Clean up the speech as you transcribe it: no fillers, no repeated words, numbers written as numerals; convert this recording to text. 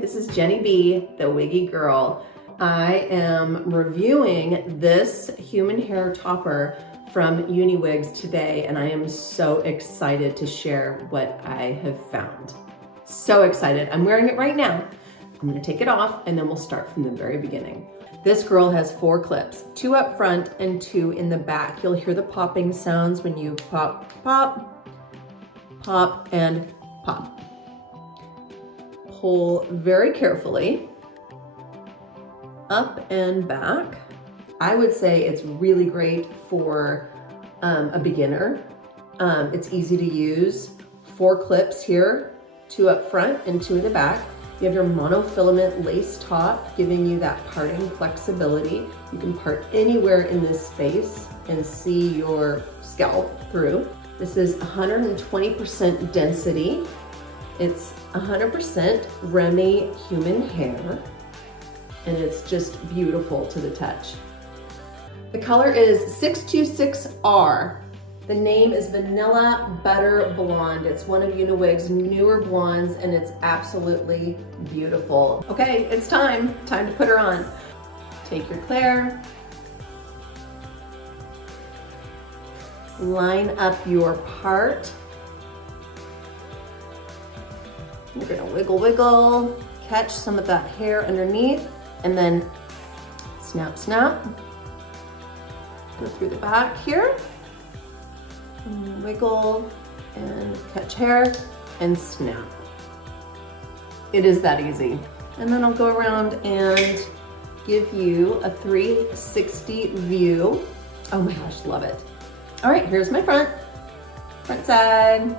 this is Jenny B, the Wiggy Girl. I am reviewing this human hair topper from UniWigs today, and I am so excited to share what I have found. So excited. I'm wearing it right now. I'm gonna take it off and then we'll start from the very beginning. This girl has 4 clips, 2 up front and 2 in the back. You'll hear the popping sounds when you pop, pop, pop, and pop. Pull very carefully, up and back. I would say it's really great for a beginner. It's easy to use. 4 clips here, 2 up front and 2 in the back. You have your monofilament lace top, giving you that parting flexibility. You can part anywhere in this space and see your scalp through. This is 120% density. It's 100% Remy human hair, and it's just beautiful to the touch. The color is 626R. The name is Vanilla Butter Blonde. It's one of UniWigs' newer blondes, and it's absolutely beautiful. Okay, it's time to put her on. Take your Claire, line up your part. You're gonna wiggle, wiggle, catch some of that hair underneath, and then snap, snap. Go through the back here, and wiggle, and catch hair, and snap. It is that easy. And then I'll go around and give you a 360 view. Oh my gosh, love it. All right, here's my front side.